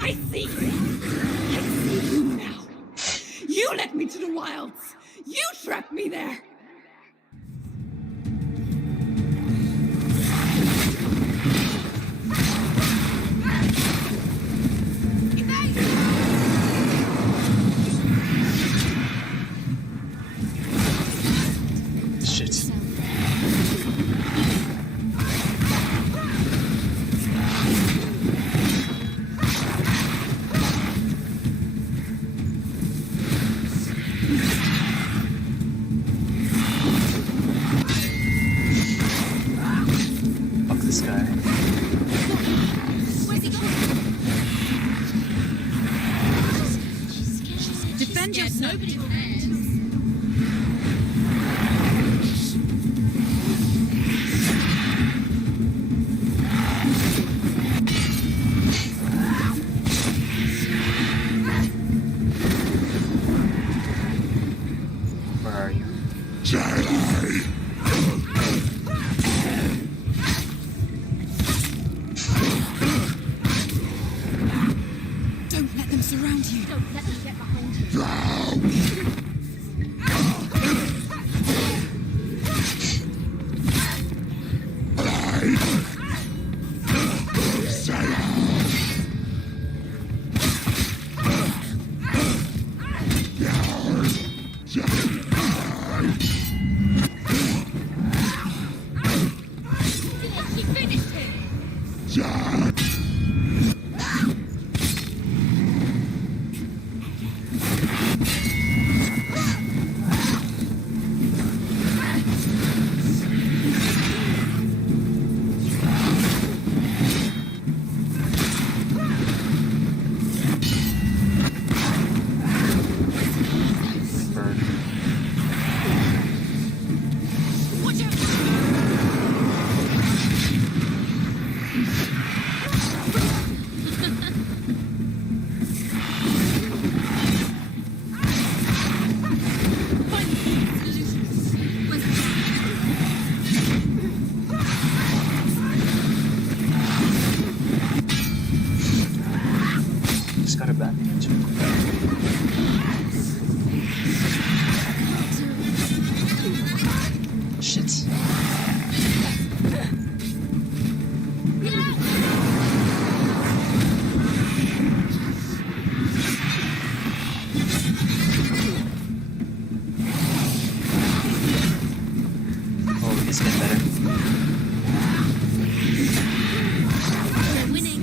I see you. I see you now. You led me to the wilds. You trapped me there. Shit. Fuck this guy. Where's he going? Defend yourself. Nobody cares. Where are you? Don't let them surround you. Don't let them get behind you. He finished him. Bird. Watch out. Just got a bandage. Shit. Oh, it's getting better. We're winning.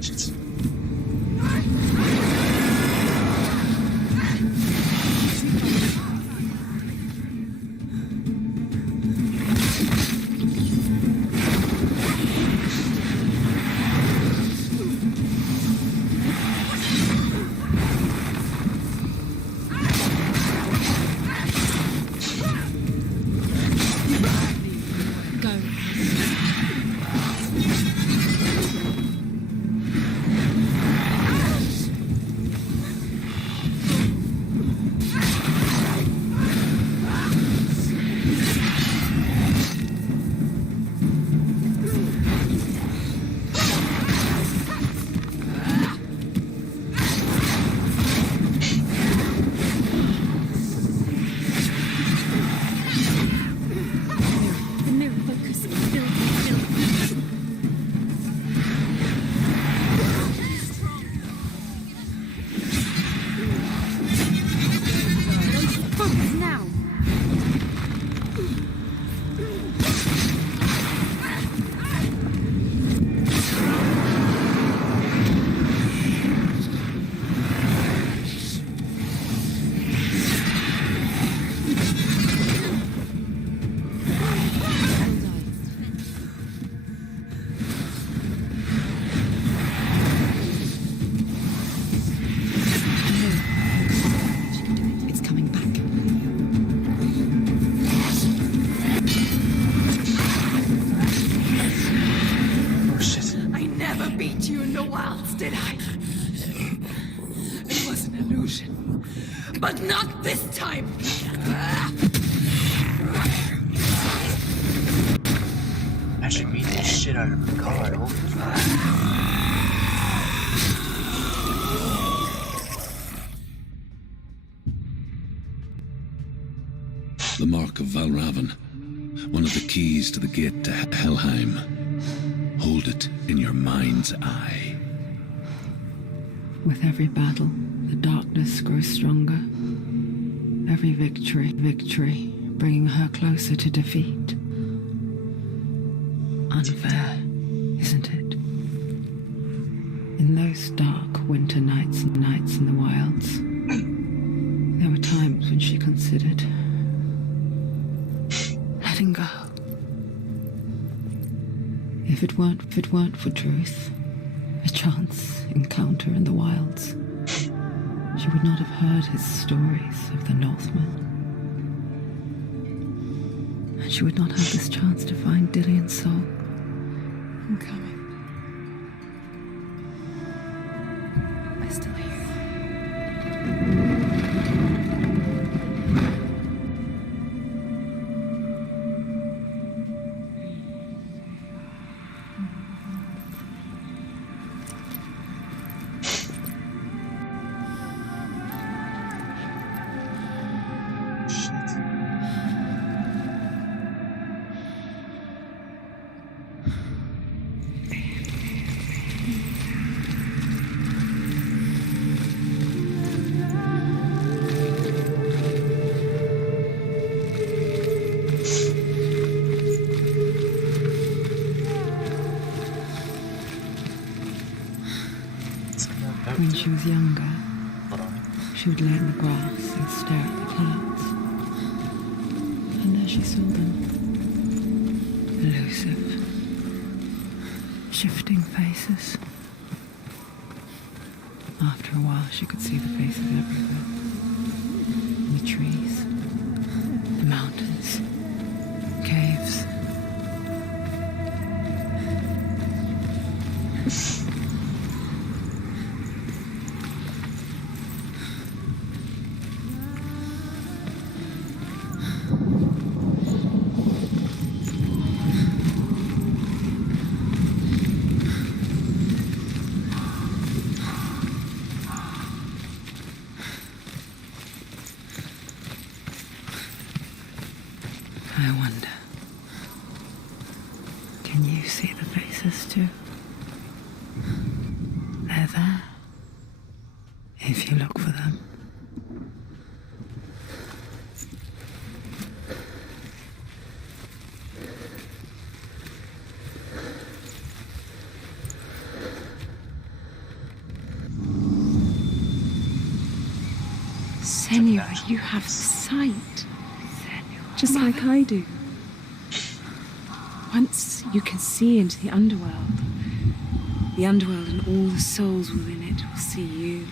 Shit. Go. The mirror focus. Build. Focus now. It's coming back. Oh shit. I never beat you in the wilds, did I? It was an illusion. But not this time! I should beat the shit out of the car. Holy fuck. The mark of Valravan. One of the keys to the gate to Helheim. Hold it in your mind's eye. With every battle, the darkness grows stronger. Every victory, bringing her closer to defeat. Unfair, isn't it? In those dark winter nights and nights in the wilds, there were times when she considered letting go. If it weren't for truth, a chance encounter in the wilds, she would not have heard his stories of the Northmen. And she would not have this chance to find Dillian's soul. I'm coming. I still hear you. When she was younger, she would lay in the grass and stare at the clouds. And there she saw them. Elusive, shifting faces. After a while, she could see the faces everywhere. In the trees, the mountains, caves. I wonder, can you see the faces too? They're there, if you look for them. Senua, you have sight. Just like I do. Once you can see into the underworld and all the souls within it will see you.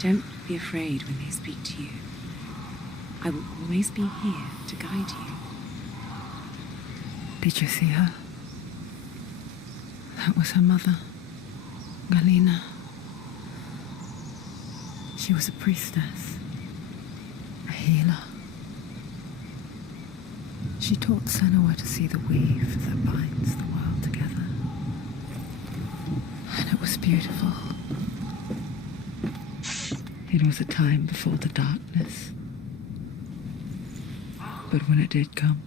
Don't be afraid when they speak to you. I will always be here to guide you. Did you see her? That was her mother, Galina. She was a priestess, a healer. She taught Senua to see the weave that binds the world together. And it was beautiful. It was a time before the darkness. But when it did come,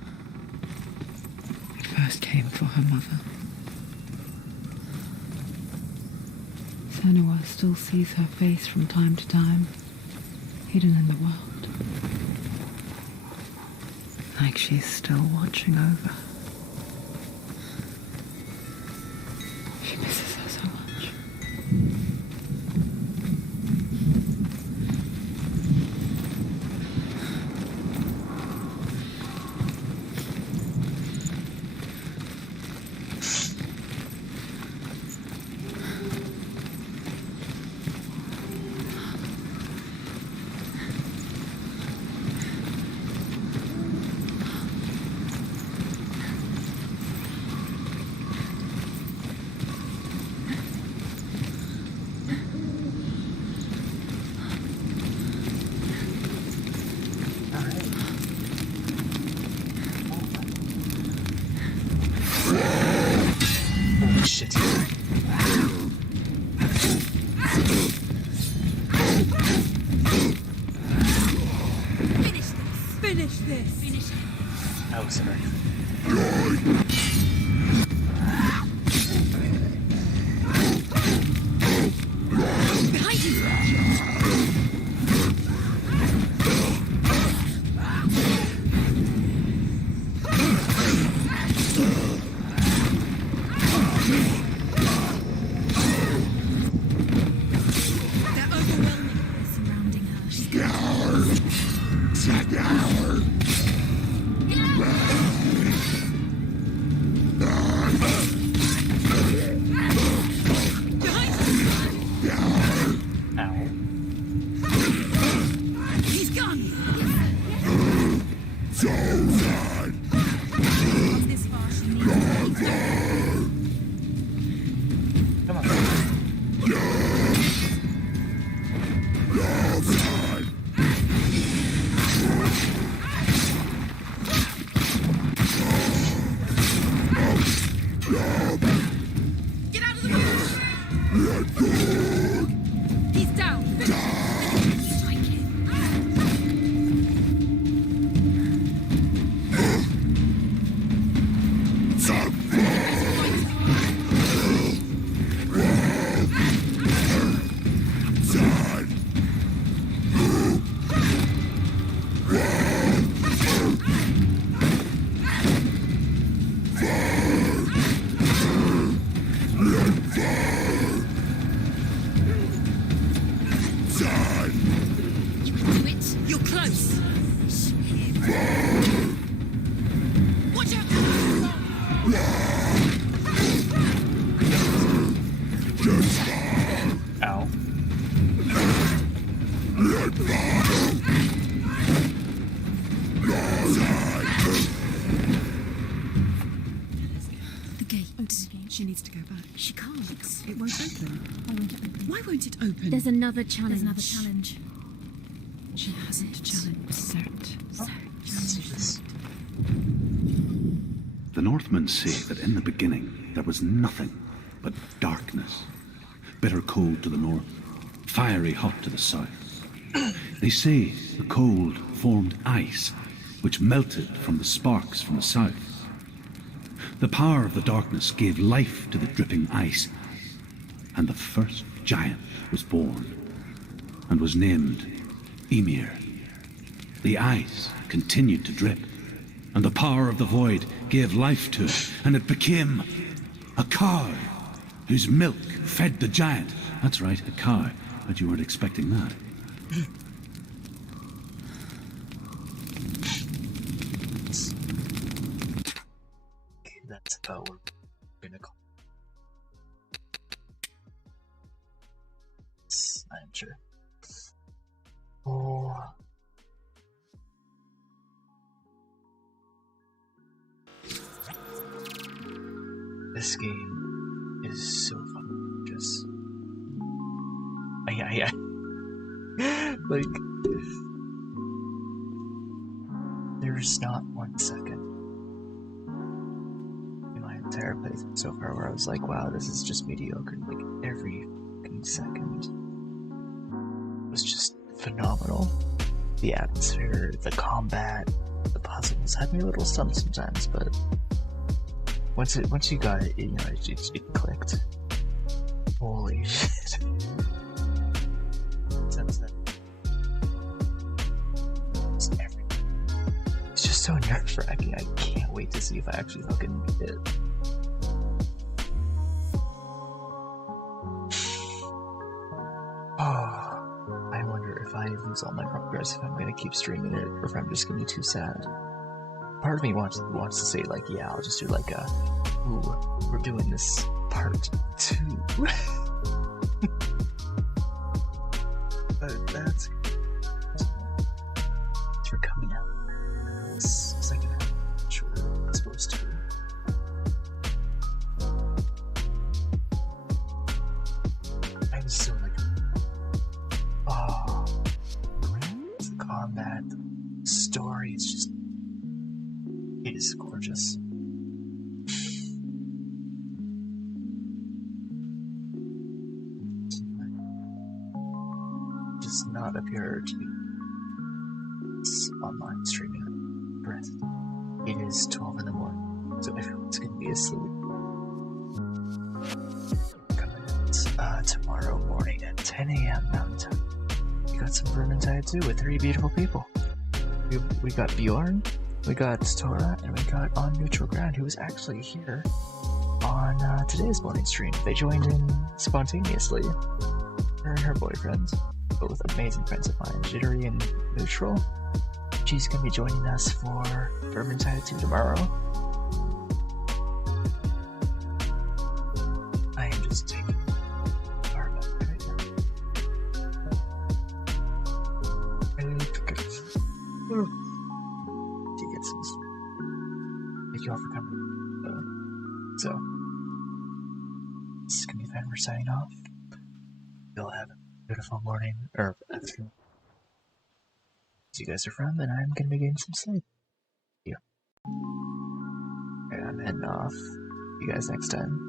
it first came for her mother. Senua still sees her face from time to time, hidden in the world. Like she's still watching over. She misses her so much. Shit. Finish this! Oh, sorry. Behind you! She needs to go back. She can't. It won't open. Why won't it open? Why won't it open? There's another challenge. There's another challenge. She hasn't challenged. The Northmen say that in the beginning there was nothing but darkness. Bitter cold to the north, fiery hot to the south. They say the cold formed ice, which melted from the sparks from the south. The power of the darkness gave life to the dripping ice, and the first giant was born, and was named Ymir. The ice continued to drip, and the power of the void gave life to it, and it became a cow, whose milk fed the giant. That's right, a cow, but you weren't expecting that. That's about what we're gonna call this, I'm sure. Oh. This game is so fucking gorgeous. I like, there's not 1 second in my entire playthrough so far where I was like, wow, this is just mediocre. Like, every fucking second was just phenomenal. The atmosphere, the combat, the puzzles had me a little stumped sometimes, but once you got it, you know, it clicked. Holy shit. It's just so nerve-wracking. I can't wait to see if I actually fucking beat it. Oh, I wonder if I lose all my progress, if I'm gonna keep streaming it, or if I'm just gonna be too sad. Part of me wants to say, like, yeah, I'll just do like a, ooh, we're doing this part 2. But that's for coming out. This second half, I'm sure it's supposed to. I was so like, oh, the combat, the story, it's just, it is gorgeous. Does not appear to be online streaming breath. It is 12 in the morning, so everyone's gonna be asleep. Coming out tomorrow morning at 10 a.m. Mountain Time. We got some Vermintide too with 3 beautiful people. We got Bjorn, we got Tora, and we got On Neutral Ground, who was actually here on today's morning stream. They joined in spontaneously. Her and her boyfriend, both amazing friends of mine, Jittery and Neutral. She's gonna be joining us for Vermintide 2 tomorrow. I am just taking our back right now. I need to get some sleep. Thank you all for coming. So, this is gonna be fun. We're signing off. You'll have a beautiful morning, or afternoon. You guys are from, and I'm gonna be getting some sleep. Yeah. And I'm heading off. See you guys next time.